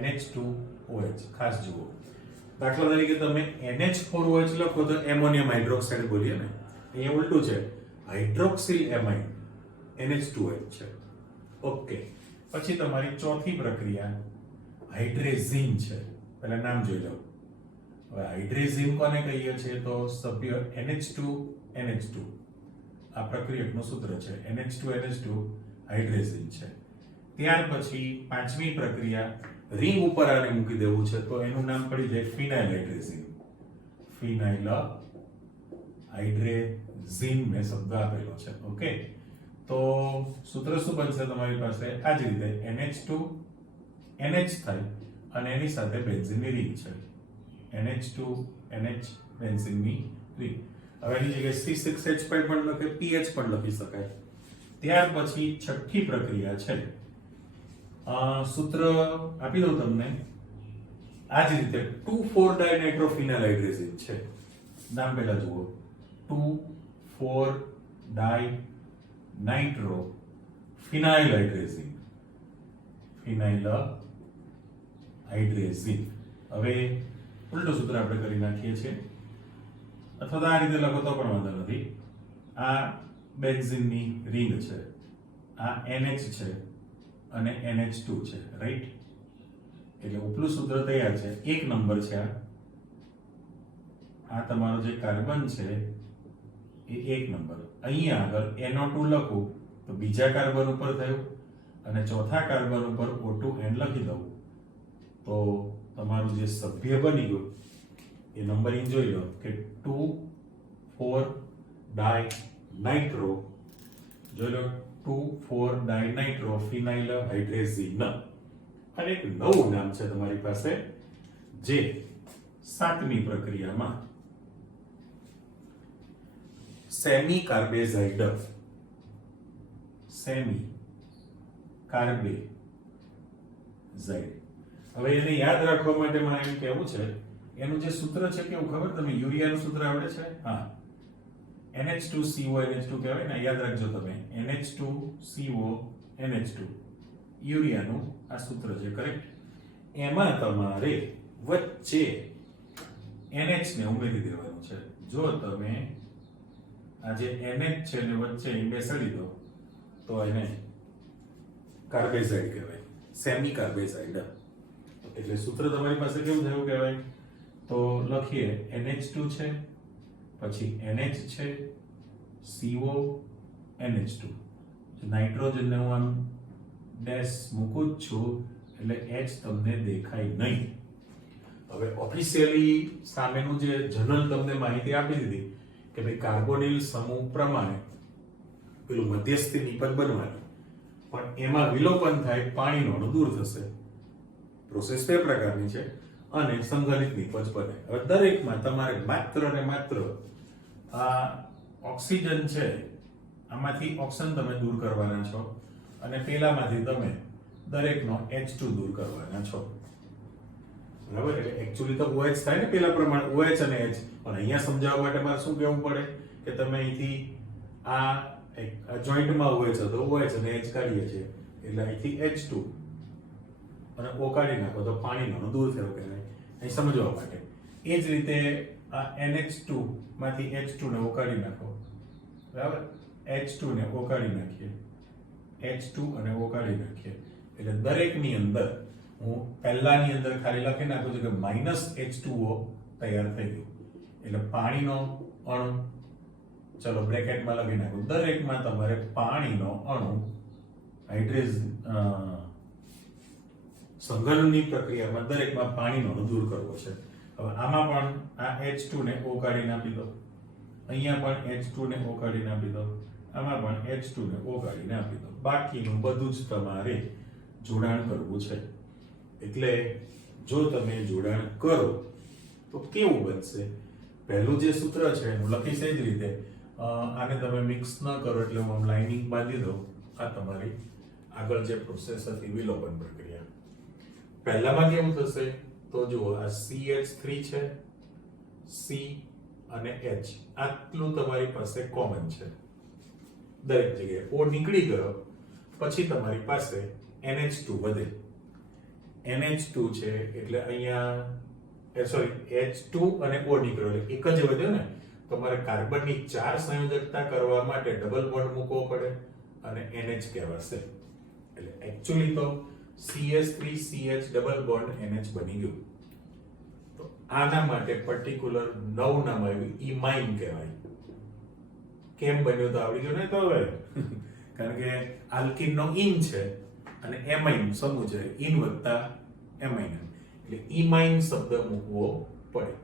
NH2OH ખાસ જુઓ. દાખલા તરીકે તમે NH4OH લખો તો એમોનિયમ હાઇડ્રોક્સાઇડ બોલીએ ને, એ ઉલટું છે. હાઇડ્રોક્સિલ એમાઇન NH2OH છે. ઓકે, પછી તમારી ચોથી પ્રક્રિયા હાઇડ્રેઝિન છે. પહેલા નામ જોઈ લો. હવે હાઇડ્રેઝિન કોને કહીએ છીએ? તો સભ્ય NH2NH2. આ પ્રક્રિયકનું સૂત્ર છે NH2NH2 હાઇડ્રેઝિન છે. ત્યાર પછી પાંચમી પ્રક્રિયા રિંગ ઉપર આને મૂકી દેવું છે તો એનું નામ પડી જાય ફિનાઇલ હાઇડ્રેઝિન. ફિનાઇલ હાઇડ્રેઝિન મેં શબ્દ આપેલો છે. ઓકે, તો સૂત્ર શું બનશે તમારી પાસે? આ જ રીતે NH2 NH થાય અને એની સાથે બેન્ઝીનની રિંગ છે, NH2 NH બેન્ઝીનની રિંગ. હવે એની જગ્યાએ C6H5 પણ લખે, PH પણ લખી શકાય. ત્યાર પછી છઠ્ઠી પ્રક્રિયા છે, સૂત્ર આપી દઉં તમને. આ જ રીતે 2,4-ડાયનાઇટ્રોફિનાઇલ હાઇડ્રેઝિન છે. નામ પહેલા જુઓ, 2,4-ડાયનાઇટ્રોફિનાઇલ હાઇડ્રેઝિન. ફિનાઇલ હાઇડ્રેઝિન. હવે ઉલટું સૂત્ર આપણે કરી નાખીએ છીએ, અથવા તો આ રીતે લખો તો પણ વાંધો નથી. આ બેન્ઝીનની રિંગ છે, આ NH છે અને NH2 છે, રાઈટ? એટલે ઉપલું સૂત્ર તૈયાર છે. 1 નંબર છે આ તમારો જે કાર્બન છે એ 1 નંબર. અહીંયા આગળ NO2 લખું તો બીજા કાર્બન ઉપર થયું અને ચોથા કાર્બન ઉપર O2N લખી દઉં તો તમારું જે સભ્ય બની ગયું એ નંબરિંગ જોઈ લો કે 2,4-ડાયનાઇટ્રો, જોઈ લો 2,4-ડાયનાઇટ્રોફિનાઇલ હાઇડ્રેઝિન. અને એક નવું નામ છે તમારી પાસે જે સાતમી પ્રક્રિયામાં સેમી કાર્બેઝાઇડ. સેમી કાર્બેઝાઇડ. હવે એને યાદ રાખવા માટે મારે એમ કહેવું છે, એનું જે સૂત્ર છે કેવું ખબર? તમે યુરિયાનું સૂત્ર આવડે છે? હા, NH2CO NH2 કહેવાય ને, યાદ રાખજો તમે. NH2CO NH2 યુરિયાનું આ સૂત્ર છે, કરેક્ટ? એમાં તમારે વચ્ચે NH ને ઉમેરી દેવાનું છે. જો તમે આ જે NH છે ને વચ્ચે બેસાડી દો તો એને કાર્બેઝાઇડ કહેવાય, સેમી કાર્બેઝાઇડ. એટલે સૂત્ર તમારી પાસે કેવું થયું કહેવાય? તો લખીએ NH2 છે, પછી NH છે, CO NH2. નાઇટ્રોજન ને હું આમ ડેશ મૂકું જ છું એટલે H તમને દેખાય નહીં. હવે ઓફિશિયલી સામેનું જે જનરલ તમને માહિતી આપી દીધી કે ભાઈ કાર્બોનિલ સમૂહ પ્રમાણે પેલું મધ્યસ્થી નિપજ બનવાની, પણ એમાં વિલોપન થાય પાણીનો અણુ દૂર થશે. પ્રોસેસ બે પ્રકારની છે અને સંગલિત નિપજ બને. હવે દરેકમાં તમારે માત્ર ને માત્ર આ ઓક્સિજન છે આમાંથી ઓક્સિજન તમે દૂર કરવાના છો અને પેલામાંથી તમે દરેકનો H2 દૂર કરવાના છો. બરાબર? એટલે એક્ચ્યુઅલી તો OH થાય ને પેલા પ્રમાણે OH અને H, પણ અહીંયા સમજાવવા માટે મારે શું કહેવું પડે કે તમે અહીંથી આ જોઈન્ટમાં OH હતો, OH અને H કાઢીએ છીએ એટલે અહીંથી H2 અને O કાઢી નાખો તો પાણીનો અણુ દૂર થયો કહેવાય. અહીં સમજવા માટે એ જ રીતે આ NH2 માંથી H2 ને O કાઢી નાખો. બરાબર? H2 ને O કાઢી નાખીએ, H2 અને O કાઢી નાખીએ એટલે દરેકની અંદર હું પહેલાની અંદર ખાલી લખી નાખું છું કે -H2O તૈયાર થઈ ગયું. એટલે પાણીનો અણુ ચલો બ્રેકેટમાં લખી નાખું. દરેકમાં તમારે પાણીનો અણુ સંઘનનની પ્રક્રિયામાં દરેકમાં પાણીનો અણુ દૂર કરવો છે. હવે આમાં પણ આ H2 ને O કાઢીને આપી દો, અહીંયા પણ H2 ને O કાઢીને આપી દો, આમાં પણ H2 ને O કાઢીને આપી દો. બાકીનું બધું જ તમારે જોડાણ કરવું છે. એટલે જો તમે જોડાણ કરો તો કેવું બનશે? પહેલું જે સૂત્ર છે હું લખીશ એ જ રીતે. આને તમે મિક્સ ન કરો એટલે હું આમ લાઇનિંગ બાંધી દઉં. આ તમારી આગળ જે પ્રોસેસ હતી વિલોપન પ્રક્રિયા. પહેલામાં કેવું થશે તો જુઓ આ CH3 છે, C અને H આટલું તમારી પાસે કોમન છે દરેક જગ્યાએ. O નીકળી ગયો પછી તમારી પાસે NH2 વધે. NH2 છે એટલે અહીંયા H2 અને O નીકળ્યો એટલે એક જ વધ્યો ને. તમારે કાર્બનની 4 સંયોજકતા કરવા માટે ડબલ બોન્ડ મૂકવો પડે અને NH કહેવાશે. એટલે એક્ચ્યુઅલી તો CH3CH ડબલ બોન્ડ NH બની ગયું. તો આના માટે પર્ટિક્યુલર નવું નામ આવ્યું ઇમાઇન કહેવાય. કેમ બન્યું તો આવડી ગયું ને તો હવે કારણ કે આલ્કીનનો ઇન છે અને એમાઇન સમૂહ છે, ઇન વત્તા એમાઇન એટલે ઇમાઇન શબ્દ મૂકવો પડે.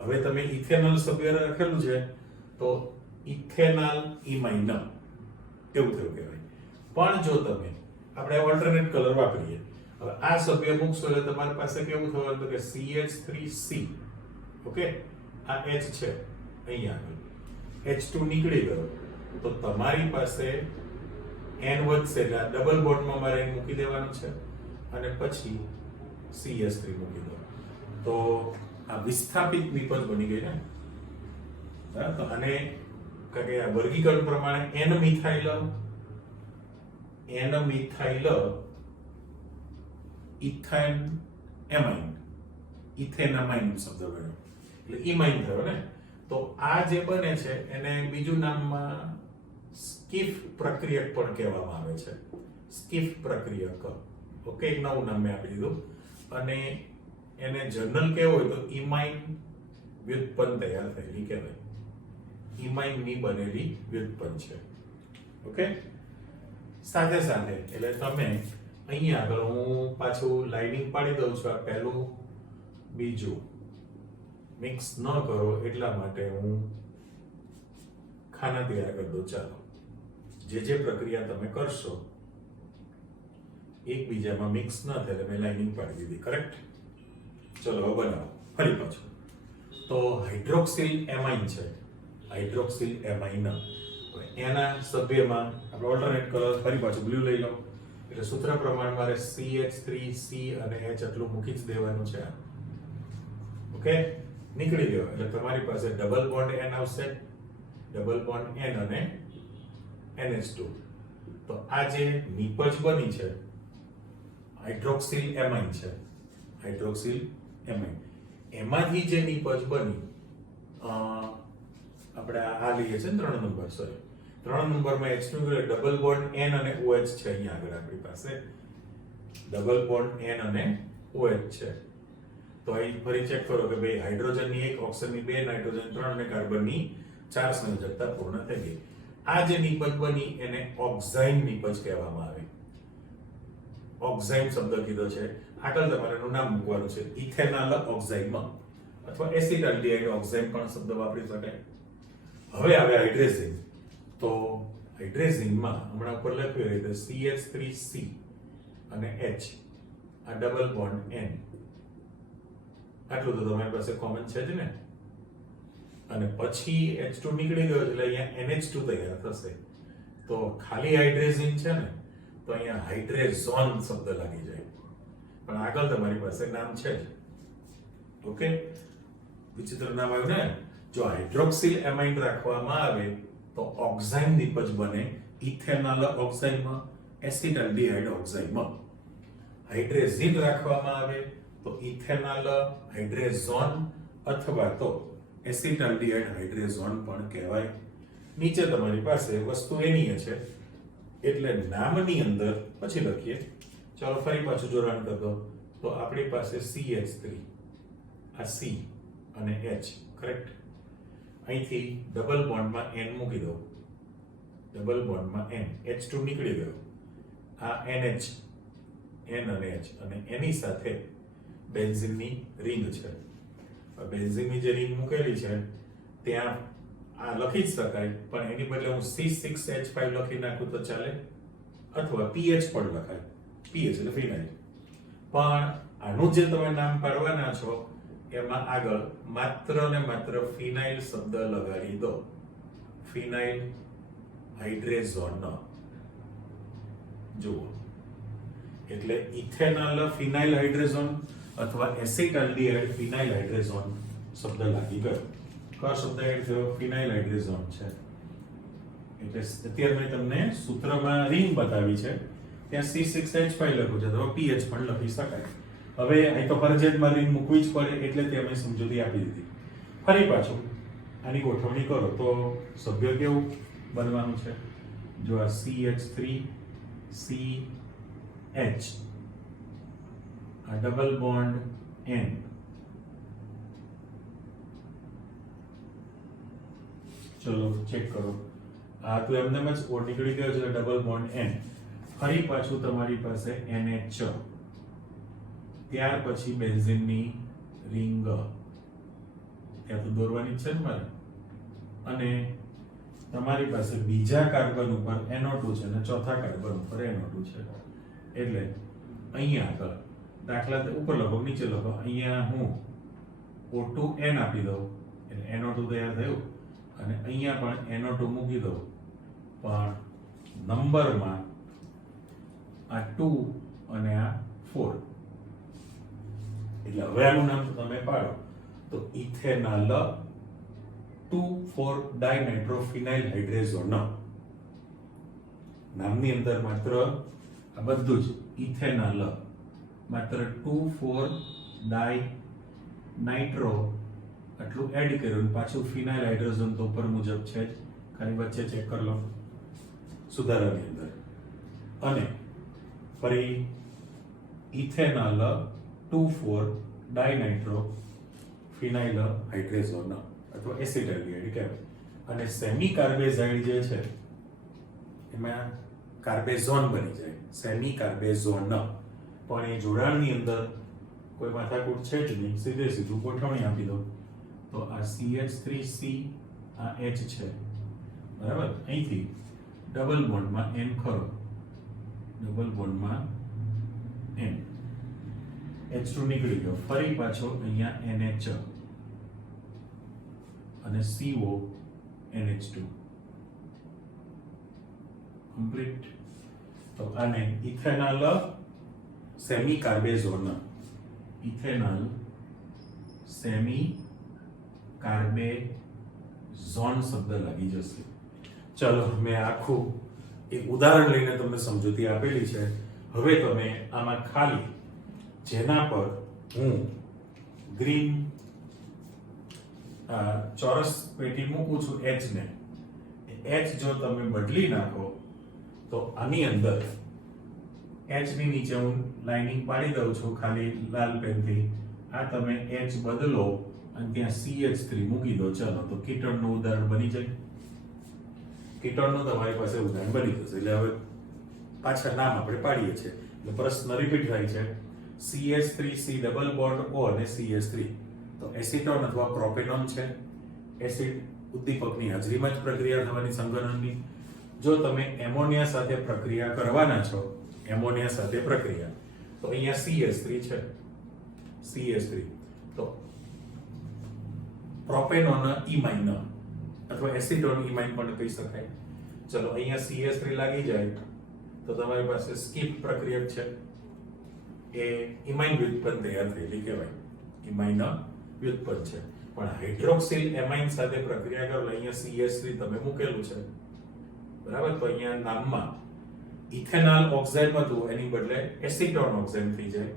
હવે તમે ઇથેનોલ શબ્દ લખેલું છે તો ઇથેનોલ ઇમાઇન એવું થયું કહેવાય. પણ જો તમે આપણે ઓલ્ટરનેટ કલર વાપરીએ, હવે આ સભ્ય મૂકશો એટલે તમારી પાસે કેવું થવાનું તો કે CH3C. ઓકે, આ H છે અહીંયા આગળ, H2 નીકળી ગયો તો તમારી પાસે N વધશે એટલે આ ડબલ બોન્ડમાં મારે મૂકી દેવાનું છે અને પછી CH3 મૂકી દો તો આ વિસ્થાપિત નિપજ બની ગઈ ને. તો આને કે આ વર્ગીકરણ પ્રમાણે N મિથાઇલ ઇથેન એમાઇન, ઇથેનામાઇન શબ્દ બન્યો એટલે ઇમાઇન થયો ને. તો આ જે બને છે એને બીજું નામમાં સ્કિફ પ્રક્રિયક પણ કહેવામાં આવે છે. સ્કિફ પ્રક્રિયક. ઓકે, એક નવું નામ મેં આપી દીધું. અને એને જનરલ કહેવો હોય તો ઇમાઇન વ્યુત્પન્ન તૈયાર થયેલી કહેવાય. ઇમાઇન ની બનેલી વ્યુત્પન્ન છે. ઓકે, સાથે સાથે એટલે તમે અહીંયા આગળ હું પાછું લાઇનિંગ પાડી દઉં છું. આ પહેલું બીજું મિક્સ ન કરો એટલા માટે હું ખાના તૈયાર કરી દઉં. ચાલો, જે પ્રક્રિયા તમે કરશો એકબીજામાં મિક્સ ન થાય એટલે મેં લાઇનિંગ પાડી દીધી. કરેક્ટ? ચલો હવે બનાવો ફરી પાછું. તો હાઇડ્રોક્સિલ એમાઇન છે, હાઇડ્રોક્સિલ એમાઇન. એના સભ્યમાં આપણે ઓલ્ટરનેટ કલર ફરી પાછું બ્લુ લઈ લો એટલે સૂત્ર પ્રમાણે મારે CH3C અને H આટલું મૂકી જ દેવાનું છે. ઓકે, નીકળી ગયો એટલે તમારી પાસે ડબલ બોન્ડ N આવશે, ડબલ બોન્ડ N અને NH2. તો આ જે નિપજ બની છે હાઇડ્રોક્સિલ એમાઇન છે, હાઇડ્રોક્સિલ એમાઇન. એમાંથી જે નિપજ બની આપણે આ લઈએ છે ને 3 નંબર, સોરી 3 નંબરમાં H2 ડબલ બોન્ડ N અને OH છે. અહીંયા આગળ આપણી પાસે ડબલ બોન્ડ N અને OH છે. તો અહીં ફરી ચેક કરો કે ભાઈ હાઇડ્રોજનની 1, ઓક્સિજનની 2, નાઇટ્રોજન 3 અને કાર્બનની 4 સંયોજકતા પૂર્ણ થઈ ગઈ. આ જે નિપજ બની એને ઓક્સાઇન નિપજ કહેવામાં આવે. ઓક્સાઇન શબ્દ કીધો છે. આગળ તમારે એનું નામ મૂકવાનું છે ઇથેનોલ ઓક્સાઇડ અથવા એસિટાલ્ડિહાઇડ ઓક્સાઇડ પણ શબ્દ વાપરી શકાય. હવે આવે હાઇડ્રેઝિન. તો હાઇડ્રેઝિનમાં હમણાં ઉપર લખ્યું હોય તો CH3C અને H આ ડબલ બોન્ડ N આટલું તો તમારી પાસે કોમન છે જ ને. અને પછી H2 નીકળી ગયો એટલે અહીંયા NH2 તૈયાર થશે. તો ખાલી હાઇડ્રેઝિન છે ને તો અહીંયા હાઇડ્રેઝોન શબ્દ લાગી જાય. પણ આગળ તમારી પાસે નામ છે જ. ઓકે, વિચિત્ર નામ આવ્યું ને. જો હાઇડ્રોક્સિલ એમાઇડ રાખવામાં આવે તો ઓક્સાઇડ નિપજ બને ઇથેનોલ ઓક્સાઇડમાં, એસિટાલ્ડિહાઇડ ઓક્સાઇડમાં. હાઇડ્રેઝિન રાખવામાં આવે તો ઇથેનોલ હાઇડ્રેઝોન અથવા તો એસિટાલ્ડિહાઇડ હાઇડ્રેઝોન પણ કહેવાય. નીચે તમારી પાસે વસ્તુ એની છે એટલે નામની અંદર પછી લખીએ. ચાલો ફરી પાછું જોડાણ કરી દો. તો આપણી પાસે CH3 આ C અને H કરેક્ટ. અહીંથી ડબલ બોન્ડમાં N મૂકી દો. ડબલ બોન્ડમાં N H2 નીકળી ગયો. આ NH N અને H અને એની સાથે બેન્ઝીનની રિંગ છે. બેન્ઝીનની જે રિંગ મૂકેલી છે ત્યાં આ લખી જ શકાય પણ એની બદલે હું C6H5 લખી નાખું તો ચાલે અથવા PH પણ લખાય. PH એટલે ફિનાઇલ. પણ આનું જે તમે નામ પાડવાના છો એમાં આગળ માત્ર ને માત્ર ફિનાઇલ શબ્દ લગાડી દો. ફિનાઇલ હાઇડ્રેઝોન. જુઓ એટલે ઇથેનોલ ફિનાઇલ હાઇડ્રેઝોન અથવા એસિટાલ્ડિહાઇડ ફિનાઇલ હાઇડ્રેઝોન શબ્દ લાગી ગયો. કયો શબ્દ એડ થયો? ફિનાઇલ હાઇડ્રેઝોન છે. એટલે અત્યારે મેં તમને સૂત્રમાં રિંગ બતાવી છે ત્યાં C6H5 લખ્યું છે તો PH પણ લખી શકાય. હવે અહીં તો ફરજિયાતમાં રિંગ મૂકવી જ પડે એટલે તે અમે સમજૂતી આપી દીધી. ફરી પાછું આની ગોઠવણી કરો તો સભ્ય કેવું બનવાનું છે? જો આ CH3CH આ ડબલ બોન્ડ N ચલો ચેક કરો. આ તો એમને જ ઓ નીકળી ગયો છે ડબલ બોન્ડ N. ફરી પાછું તમારી પાસે NH ત્યાર પછી બેન્ઝીનની રિંગ ત્યાં તો દોરવાની છે ને મારે. અને તમારી પાસે બીજા કાર્બન ઉપર NO2 છે અને ચોથા કાર્બન ઉપર NO2 છે. એટલે અહીંયા આગળ દાખલા ઉપર લખો, નીચે લખો. અહીંયા હું O2N આપી દઉં એટલે NO2 તૈયાર થયું અને અહીંયા પણ NO2 મૂકી દઉં પણ નંબરમાં આ 2 અને આ 4 એટલે હવે આનું નામ તમે પાડો તો ઇથેનોલ 2,4-ડાયનાઇટ્રોફિનાઇલ હાઇડ્રેઝોન. નામની અંદર માત્ર આ બધું જ ઇથેનોલ માત્ર 2,4-ડાયનાઇટ્રો આટલું એડ કર્યું પાછું ફિનાઇલ હાઇડ્રોજન તો ઉપર મુજબ છે જ, ખાલી વચ્ચે ચેક કરી લો સુધારાની અંદર. અને ફરી ઇથેનોલ 2,4-ડાયનાઇટ્રો ફિનાઇલ હાઇડ્રેઝોન અથવા એસિટાલ્ડિહાઇડ કહેવાય. અને સેમી કાર્બેઝાઇડ જે છે એમાં કાર્બેઝોન બની જાય, સેમી કાર્બેઝોન. પણ એ જોડાણની અંદર કોઈ માથાકૂટ છે જ નહીં, સીધે સીધું ગોઠવણી આપી દો તો આ CH3C આ H છે બરાબર. અહીંથી ડબલ બોન્ડમાં N ખરો, ડબલ બોન્ડમાં N H2 નીકળી ગયો. ફરી પાછો અહીંયા NH અને CO NH2 કમ્પ્લીટ. તો આને ઇથેનોલ સેમી કાર્બેઝોન, ઇથેનોલ સેમી કાર્બેઝોન શબ્દ લાગી જશે. ચલો મેં આખું એક ઉદાહરણ લઈને તમને સમજૂતી આપેલી છે. હવે તમે આમાં ખાલી જેના પર હું ગ્રીન ચોરસ પેટી મૂકું છું H ને, H જો તમે બદલી નાખો તો આની અંદર H ની નીચે હું લાઇનિંગ પાડી દઉં છું ખાલી લાલ પેનથી. આ તમે H બદલો અને ત્યાં CH3 મૂકી દો. ચાલો તો કીટોનનું ઉદાહરણ બની જાય. કીટોનનું તમારી પાસે ઉદાહરણ બની જશે. એટલે હવે પાછા નામ આપણે પાડીએ છીએ એટલે પ્રશ્ન રિપીટ થાય છે. CH3C ડબલ બોન્ડ O અને CH3. તો એસિટોન અથવા પ્રોપેનોન છે. એસિડ ઉદ્દીપકની હાજરીમાં જ પ્રક્રિયા થવાની સંગનનની. જો તમે એમોનિયા સાથે પ્રક્રિયા કરવાના છો, એમોનિયા સાથે પ્રક્રિયા, તો અહીંયા CH3 છે, CH3. તો પ્રોપેનોન ઇમાઇન અથવા એસિટોન ઇમાઇન પણ કહી શકાય. ચલો અહીંયા CH3 લાગી જાય તો તમારી પાસે સ્કીપ પ્રક્રિયક છે, એ ઇમાઇન વ્યુત્પન્ન તૈયાર થયેલી કહેવાય, ઇમાઇન વ્યુત્પન્ન છે. પણ હાઇડ્રોક્સિલ એમાઇન સાથે પ્રક્રિયા કરો, અહીંયા CH3 તમે મૂકેલું છે, બરાબર. તો અહીંયા નામમાં ઇથેનોલ ઓક્સાઇડ હતું, એની બદલે એસિટોન ઓક્સાઇડ થઈ જાય,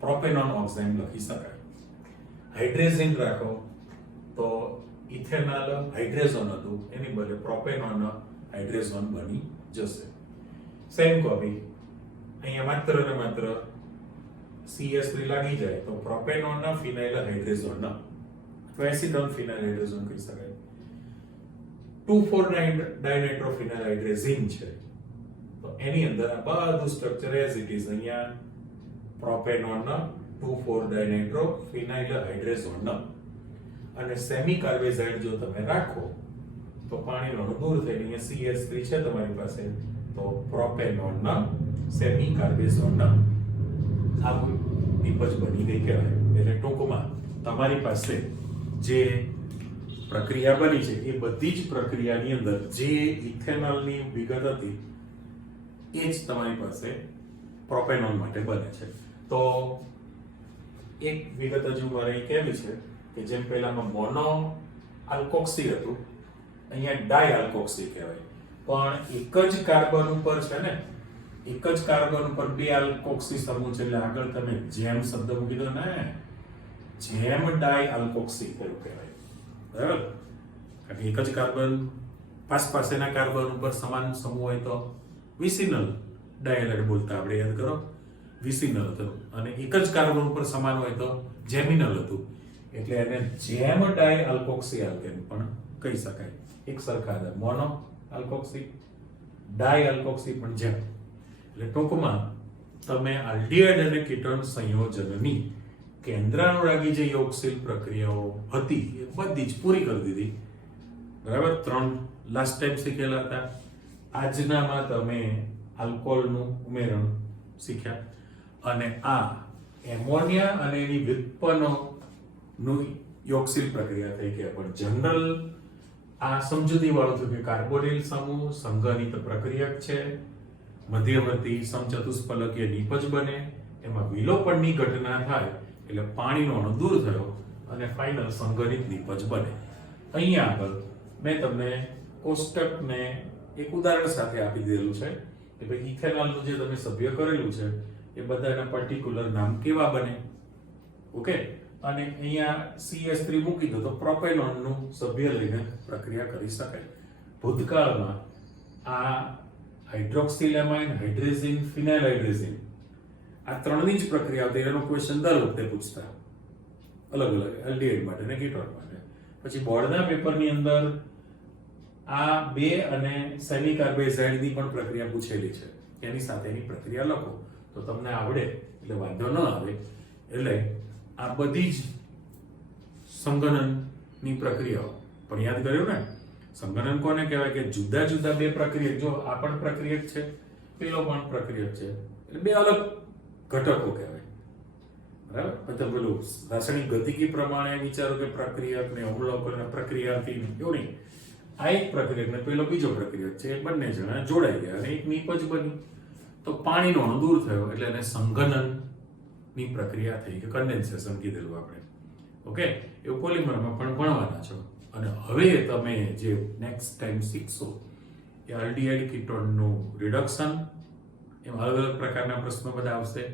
પ્રોપેનોન ઓક્સાઇડ લખી શકાય. હાઇડ્રેઝિન રાખો તો ઇથેનોલ હાઇડ્રેઝોન હતું, એની બદલે પ્રોપેનોન હાઇડ્રેઝોન બની જશે. સેમ કોપી અહીંયા માત્ર ને માત્ર CH3 લાગી જાય તો પ્રોપેનોન ફિનાઇલ હાઇડ્રેઝોન તો એસિટોન ફિનાઇલ હાઇડ્રેઝોન કહી શકાય. 2,4-ડાયનાઇટ્રોફિનાઇલ હાઇડ્રેઝિન છે, તો એની અંદર આ બધું સ્ટ્રક્ચર એઝ ઇટ ઇઝ. અહીંયા પ્રોપેનોન 2,4-ડાયનાઇટ્રોફિનાઇલ હાઇડ્રેઝોન અને સેમી કાર્બેઝાઇડ જો તમે રાખો તો પાણીનો અણુ દૂર થઈને અહીંયા CH3 છે તમારી પાસે, તો પ્રોપેનોન સેમી કાર્બેઝોન આ નિપજ બની ગઈ કહેવાય. એટલે ટૂંકમાં તમારી પાસે જે પ્રક્રિયા બની છે એ બધી જ પ્રક્રિયાની અંદર જે ઇથેનોલની વિગત હતી એ જ તમારી પાસે પ્રોપેનોન માટે બને છે. તો એક વિગત હજુ મારે એ કહેવી છે કે જેમ પહેલામાં મોનો આલ્કોક્સી હતું, અહીંયા ડાય આલ્કોક્સી કહેવાય. પણ એક જ કાર્બન ઉપર છે ને, એક જ કાર્બન ઉપર બે આલ્કોક્સી સમૂહ છે, એટલે આગળ તમે જેમ શબ્દ મૂકી દો ને, જેમ ડાય આલ્કોક્સી કહેવાય, બરાબર. કારણ કે એક જ કાર્બન પાસેના કાર્બન ઉપર સમાન સમૂહ હોય તો વિસિનલ ડાયલ બોલતા આપણે, યાદ કરો, વિસિનલ હતું. અને એક જ કાર્બન ઉપર સમાન હોય તો જેમિનલ હતું, એટલે એને જેમ ડાય આલ્કોક્સી આલ્કેન પણ કહી શકાય. એક સરખા હતા, મોનો આલ્કોક્સી, ડાય આલ્કોક્સી પણ જેમ. એટલે ટૂંકમાં તમે આલ્ડીહાઇડ અને કીટોન સંયોજનની કેન્દ્રાનુરાગી જે યોગશીલ પ્રક્રિયાઓ હતી એ બધી જ પૂરી કરી દીધી, બરાબર. 3 લાસ્ટ ટાઈમ શીખેલા હતા. આજનામાં તમે આલ્કોહોલનું ઉમેરણ શીખ્યા, અને આ એમોનિયા અને એની વ્યુત્પન્નોનું યોગશીલ પ્રક્રિયા થઈ ગયા. પણ જનરલ આ સમજૂતી વાળું થયું કે કાર્બોનિલ સમૂહ સંઘનિત પ્રક્રિયક છે, મધ્યવર્તી સમચતુષ્ફલકીય નિપજ બને, એમાં વિલોપનની ઘટના થાય એટલે પાણીનો અણુ દૂર થયો અને ફાઇનલ સંઘનિત નિપજ બને. અહીંયા આગળ મેં તમને કોષ્ટકને એક ઉદાહરણ સાથે આપી દીધેલું છે કે ભાઈ ઇથેનોલનું જે તમે સભ્ય કરેલું છે એ બધાના પર્ટિક્યુલર નામ કેવા બને, ઓકે. અને અહીંયા CH3 મૂકી દો તો પ્રોપેનોનનું સભ્ય લઈને પ્રક્રિયા કરી શકાય. ભૂતકાળમાં આ હાઇડ્રોક્સિલ એમાઇન, હાઇડ્રેઝિન, ફિનાઇલ હાઇડ્રેઝિન, આ ત્રણની જ પ્રક્રિયા હતી. એનો ક્વેશ્ચન દર વખતે પૂછતા, અલગ અલગ, એલ્ડીહાઇડ માટે ને કીટોન માટે. પછી બોર્ડના પેપરની અંદર આ બે અને સેમી કાર્બેઝાઇડની પણ પ્રક્રિયા પૂછેલી છે, એની સાથેની પ્રક્રિયા લખો તો તમને આવડે, એટલે વાંધો ન આવે. એટલે આ બધી જ સંગનનની પ્રક્રિયાઓ પણ યાદ કર્યું ને. સંગનન કોને કહેવાય કે જુદા જુદા બે પ્રક્રિયક, જો આ પણ પ્રક્રિયક છે, પેલો પણ પ્રક્રિયક છે, એટલે બે અલગ ઘટકો કહેવાય, બરાબર. પછી પેલું રાસાયણિક ગતિકી પ્રમાણે વિચારો કે પ્રક્રિયક ને અવલોકન પ્રક્રિયાથી, એવું નહીં. આ એક પ્રક્રિયક ને પેલો બીજો પ્રક્રિયક છે, એ બંને જણા જોડાઈ ગયા અને એક નિપજ બની, તો પાણીનો અણુ દૂર થયો એટલે એને સંઘનનની પ્રક્રિયા થઈ કે કન્ડેન્સેશન કીધેલું આપણે, ઓકે. એવું પોલિમરમાં પણ ભણવાના છો. અને હવે તમે જે નેક્સ્ટ ટાઈમ શીખશો એ આલ્ડીહાઇડ કીટોનનું રિડક્શન, એમાં અલગ અલગ પ્રકારના પ્રશ્નો બધા આવશે.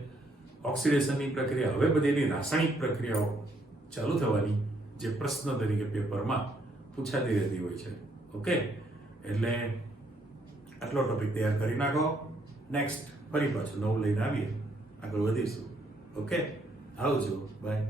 ઓક્સિડેશનની પ્રક્રિયા, હવે બધી એની રાસાયણિક પ્રક્રિયાઓ ચાલુ થવાની, જે પ્રશ્ન તરીકે પેપરમાં પૂછાતી રહેતી હોય છે, ઓકે. એટલે આટલો ટોપિક તૈયાર કરી નાખો. નેક્સ્ટ ફરી પાછું નવું લઈને આવીએ, આગળ વધીશું, ઓકે. આવજો, બાય.